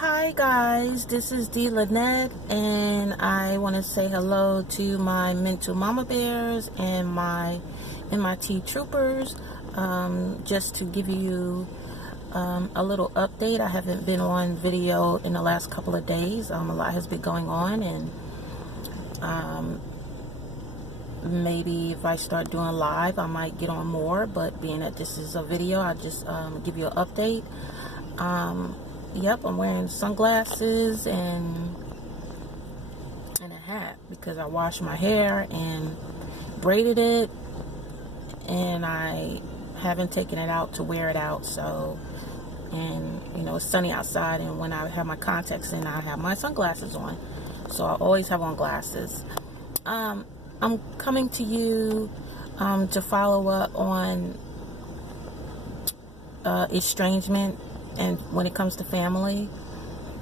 Hi guys, this is D. Lynette, and I want to say hello to my mental mama bears and my MIT troopers. Just to give you a little update. I haven't been on video in the last couple of days. A lot has been going on, and maybe if I start doing live I might get on more, but being that this is a video, I'll just give you an update. Yep, I'm wearing sunglasses and a hat because I washed my hair and braided it, and I haven't taken it out to wear it out. So, and you know, it's sunny outside, and when I have my contacts in, I have my sunglasses on. So I always have on glasses. I'm coming to you to follow up on estrangement. And when it comes to family,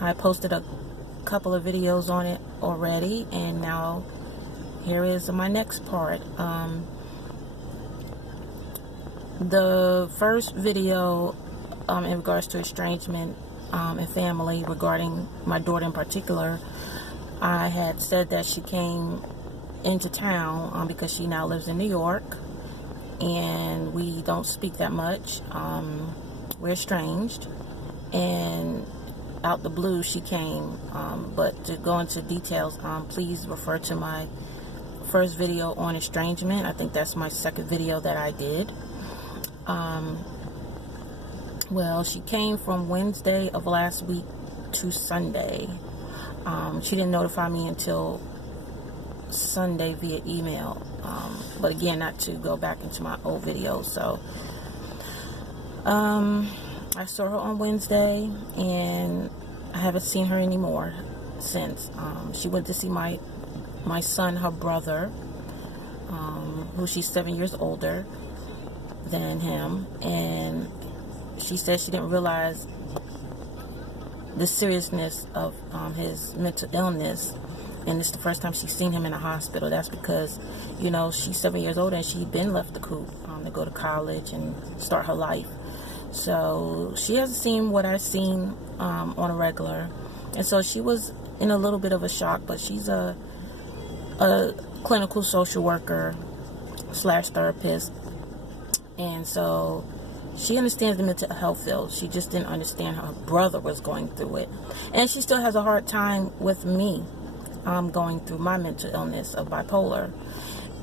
I posted a couple of videos on it already, and now here is my next part. The first video in regards to estrangement and family, regarding my daughter in particular, I had said that she came into town because she now lives in New York, and we don't speak that much. We're estranged, and out the blue she came, but to go into details, please refer to my first video on estrangement. I think that's my second video that I did. Well, she came from Wednesday of last week to Sunday. She didn't notify me until Sunday via email, but again, not to go back into my old videos. So I saw her on Wednesday, and I haven't seen her anymore since. She went to see my son, her brother, who she's 7 years older than him, and she said she didn't realize the seriousness of his mental illness, and it's the first time she's seen him in a hospital. That's because, you know, she's 7 years old and she'd been left the coop to go to college and start her life. So she hasn't seen what I've seen on a regular, and so she was in a little bit of a shock. But she's a clinical social worker / therapist, and so she understands the mental health field. She just didn't understand how her brother was going through it, and she still has a hard time with me going through my mental illness of bipolar.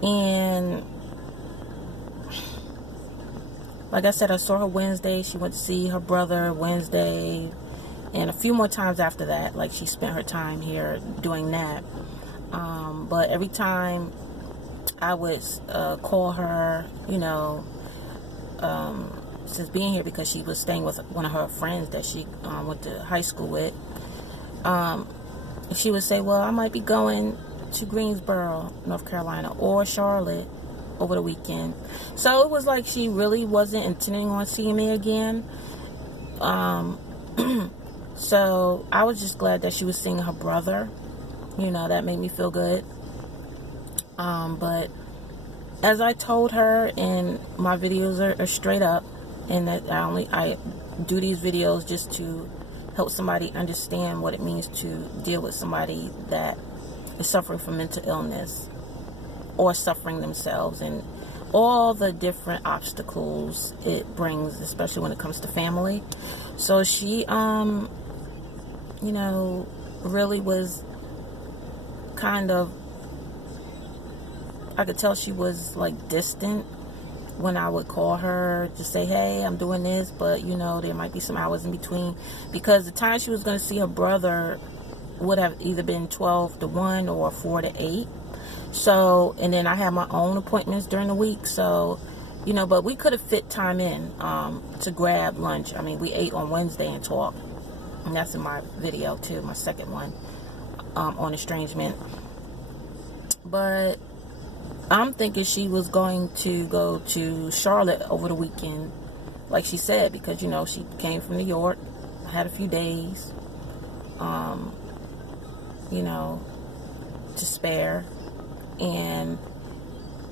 And like I said, I saw her Wednesday. She went to see her brother Wednesday, and a few more times after that. Like, she spent her time here doing that. But every time I would call her, you know, since being here, because she was staying with one of her friends that she went to high school with, she would say, well, I might be going to Greensboro, North Carolina, or Charlotte over the weekend. So it was like she really wasn't intending on seeing me again. So I was just glad that she was seeing her brother. You know, that made me feel good. But as I told her, and my videos are straight up, and that I do these videos just to help somebody understand what it means to deal with somebody that is suffering from mental illness or suffering themselves, and all the different obstacles it brings, especially when it comes to family. So she, you know, really was kind of, I could tell she was like distant when I would call her to say, hey, I'm doing this, but you know, there might be some hours in between, because the time she was going to see her brother would have either been 12 to 1 or 4 to 8. So, and then I had my own appointments during the week. So, you know, but we could have fit time in to grab lunch. I mean, we ate on Wednesday and talked. And that's in my video too, my second one on estrangement. But I'm thinking she was going to go to Charlotte over the weekend, like she said, because, you know, she came from New York, had a few days, you know, to spare. And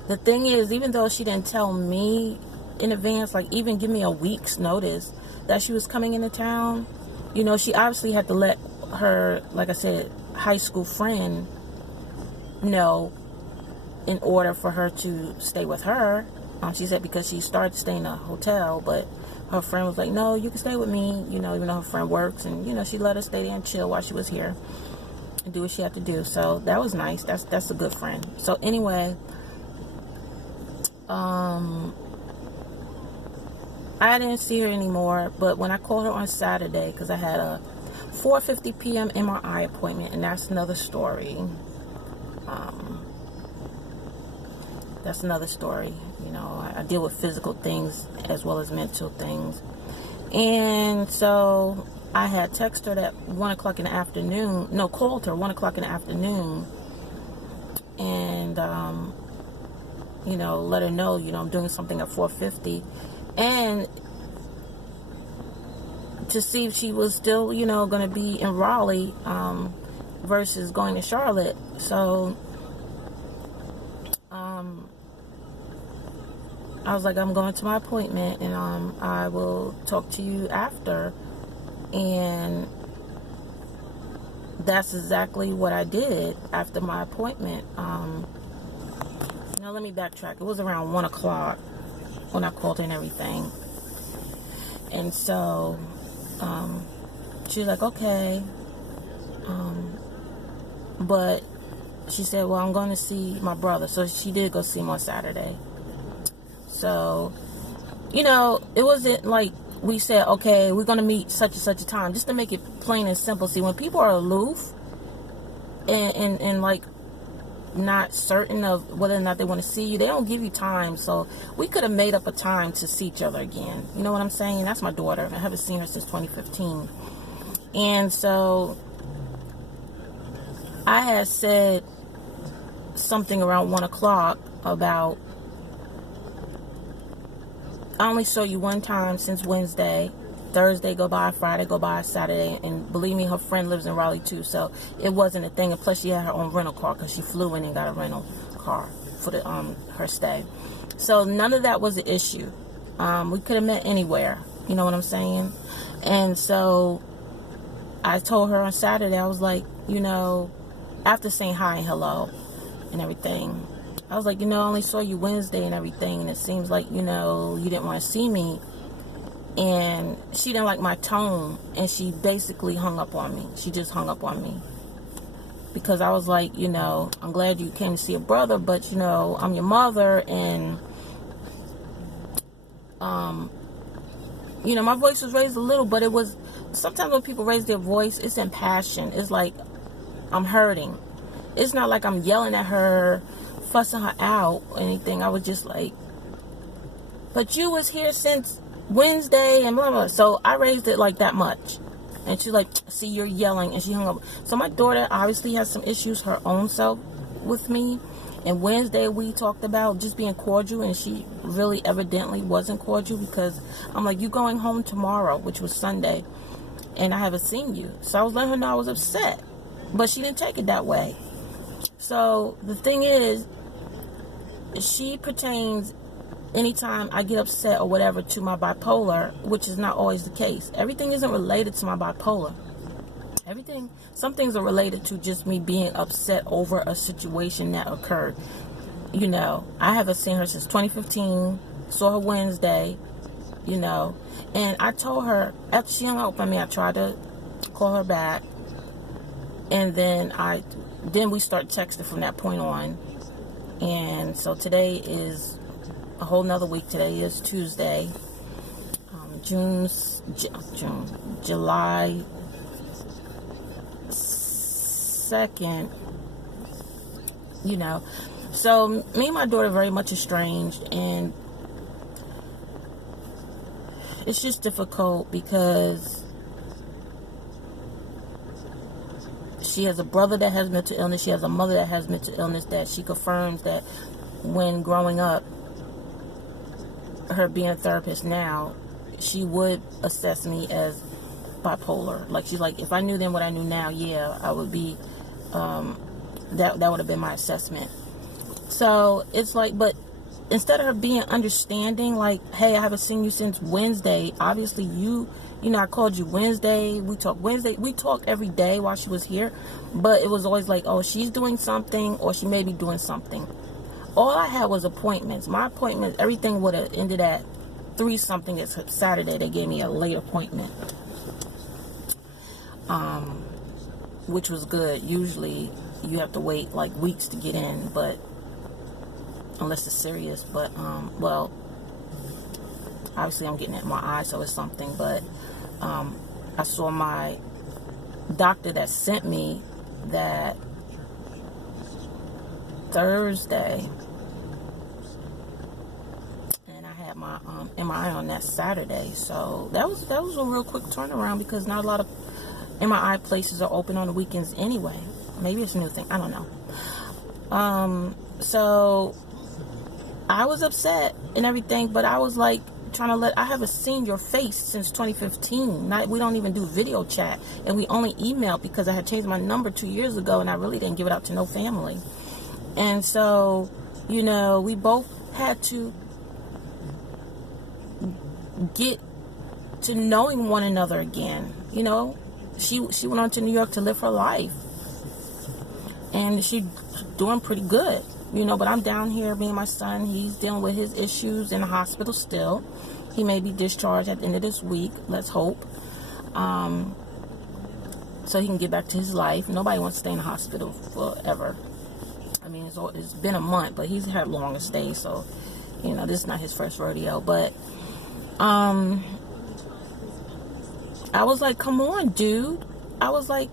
the thing is, even though she didn't tell me in advance, like even give me a week's notice that she was coming into town, you know, she obviously had to let her, like I said, high school friend know in order for her to stay with her. She said because she started to stay in a hotel, but her friend was like, no, you can stay with me, you know, even though her friend works. And, you know, she let her stay there and chill while she was here and do what she had to do. So that was nice. That's a good friend. So anyway, I didn't see her anymore, but when I called her on Saturday, because I had a 4:50 p.m. MRI appointment, and that's another story. That's another story. You know, I deal with physical things as well as mental things. And so I had texted her at 1 o'clock in the afternoon. No, called her 1 o'clock in the afternoon. And, you know, let her know, you know, I'm doing something at 4:50. And to see if she was still, you know, going to be in Raleigh versus going to Charlotte. So I was like, I'm going to my appointment, and I will talk to you after. And that's exactly what I did after my appointment. Now let me backtrack. It was around 1 o'clock when I called in everything. And so she was like, okay. But she said, well, I'm going to see my brother. So she did go see him on Saturday. So, you know, it wasn't like we said, okay, we're going to meet such and such a time, just to make it plain and simple. See, when people are aloof and like not certain of whether or not they want to see you, they don't give you time. So we could have made up a time to see each other again. You know what I'm saying? That's my daughter. I haven't seen her since 2015. And so I had said something around 1 o'clock about, I only saw you one time since Wednesday. Thursday go by, Friday go by, Saturday, and believe me, her friend lives in Raleigh too, so it wasn't a thing. And plus, she had her own rental car because she flew in and got a rental car for the her stay. So none of that was an issue. We could have met anywhere. You know what I'm saying? And so I told her on Saturday, I was like, you know, after saying hi and hello and everything, I was like, you know, I only saw you Wednesday and everything, and it seems like, you know, you didn't want to see me. And she didn't like my tone, and she basically hung up on me. She just hung up on me. Because I was like, you know, I'm glad you came to see a brother, but, you know, I'm your mother, and, you know, my voice was raised a little, but it was, sometimes when people raise their voice, it's in passion. It's like I'm hurting. It's not like I'm yelling at her, fussing her out or anything. I was just like, but you was here since Wednesday and blah, blah. So I raised it like that much. And she's like, see, you're yelling. And she hung up. So my daughter obviously has some issues her own self with me. And Wednesday we talked about just being cordial, and she really evidently wasn't cordial, because I'm like, you going home tomorrow, which was Sunday, and I haven't seen you. So I was letting her know I was upset, but she didn't take it that way. So the thing is, she pertains anytime I get upset or whatever to my bipolar, which is not always the case. Everything isn't related to my bipolar. Some things are related to just me being upset over a situation that occurred. You know, I haven't seen her since 2015, saw her Wednesday, you know, and I told her, after she hung up on me, I tried to call her back, and then we start texting from that point on. And so today is a whole nother week. Today is Tuesday, July 2nd, you know. So me and my daughter are very much estranged, and it's just difficult because she has a brother that has mental illness. She has a mother that has mental illness, that she confirms that when growing up, her being a therapist now, she would assess me as bipolar. Like, she's like, if I knew then what I knew now, yeah, I would be, that would have been my assessment. So it's like, but instead of her being understanding, like, hey, I haven't seen you since Wednesday, obviously you You know, I called you Wednesday. We talked Wednesday. We talked every day while she was here. But it was always like, oh, she's doing something or she may be doing something. All I had was appointments. My appointments, everything would have ended at 3-something. It's Saturday. They gave me a late appointment. Which was good. Usually you have to wait like weeks to get in, but unless it's serious. But well, obviously I'm getting it in my eye, so it's something. But I saw my doctor that sent me that Thursday, and I had my MRI on that Saturday. So that was a real quick turnaround, because not a lot of MRI places are open on the weekends anyway. Maybe it's a new thing, I don't know. So I was upset and everything, but I was like I haven't seen your face since 2015. We don't even do video chat, and we only email because I had changed my number 2 years ago, and I really didn't give it out to no family. And so, you know, we both had to get to knowing one another again. You know, she went on to New York to live her life, and she's doing pretty good. You know, but I'm down here, me and my son, he's dealing with his issues in the hospital still. He may be discharged at the end of this week, let's hope. So he can get back to his life. Nobody wants to stay in the hospital forever. I mean, it's been a month, but he's had longer stays, so, you know, this is not his first rodeo. But, I was like, come on, dude. I was like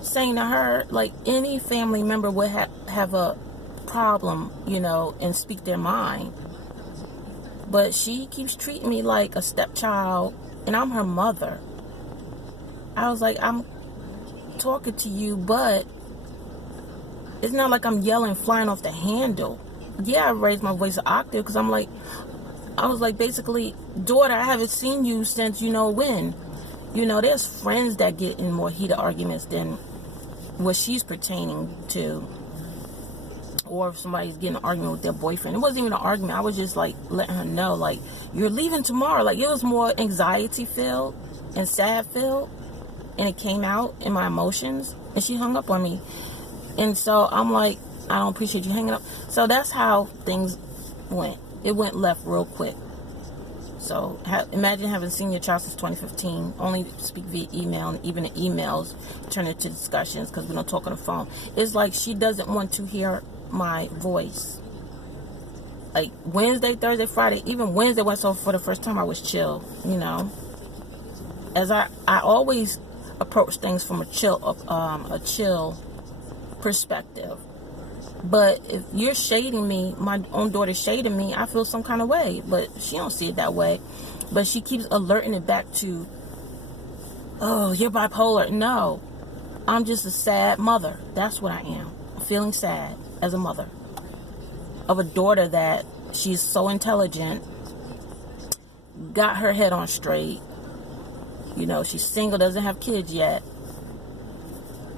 saying to her, like, any family member would have a problem, you know, and speak their mind. But she keeps treating me like a stepchild, and I'm her mother. I was like, I'm talking to you, but it's not like I'm yelling, flying off the handle. Yeah, I raised my voice an octave because I was like, basically, daughter, I haven't seen you since you know when. You know, there's friends that get in more heated arguments than what she's pertaining to. Or if somebody's getting an argument with their boyfriend. It wasn't even an argument. I was just like letting her know, like, you're leaving tomorrow. Like, it was more anxiety filled and sad filled, and it came out in my emotions, and she hung up on me. And so I'm like, I don't appreciate you hanging up. So that's how things went. It went left real quick. So imagine having seen your child since 2015, only speak via email, and even the emails turn into discussions because we don't talk on the phone. It's like she doesn't want to hear my voice. Like Wednesday, Thursday, Friday, even Wednesday went so for the first time I was chill, you know. As I always approach things from a chill perspective. But if you're shading me, my own daughter shading me, I feel some kind of way. But she don't see it that way. But she keeps alerting it back to, oh, you're bipolar. No, I'm just a sad mother. That's what I am. I'm feeling sad as a mother of a daughter that she's so intelligent, got her head on straight. You know, she's single, doesn't have kids yet,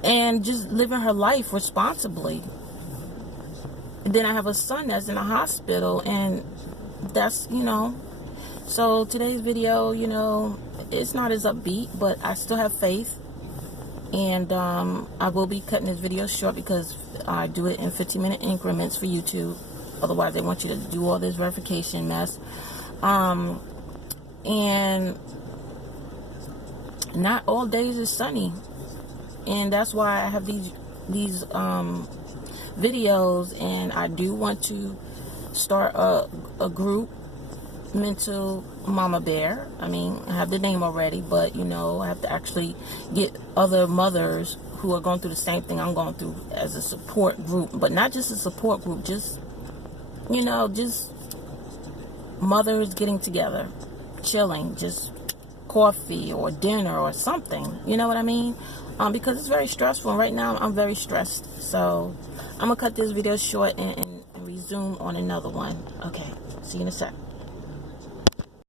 and just living her life responsibly. And then I have a son that's in a hospital, and that's, you know, so today's video, you know, it's not as upbeat, but I still have faith. And I will be cutting this video short because I do it in 15-minute increments for YouTube. Otherwise, they want you to do all this verification mess. And not all days is sunny. And that's why I have these videos. And I do want to start a group, Mental Mama Bear. I mean, I have the name already, but you know, I have to actually get other mothers who are going through the same thing I'm going through as a support group. But not just a support group, just, you know, just mothers getting together, chilling, just coffee or dinner or something, you know what I mean? Because it's very stressful. Right now I'm very stressed, so I'm gonna cut this video short and resume on another one. Okay, see you in a sec.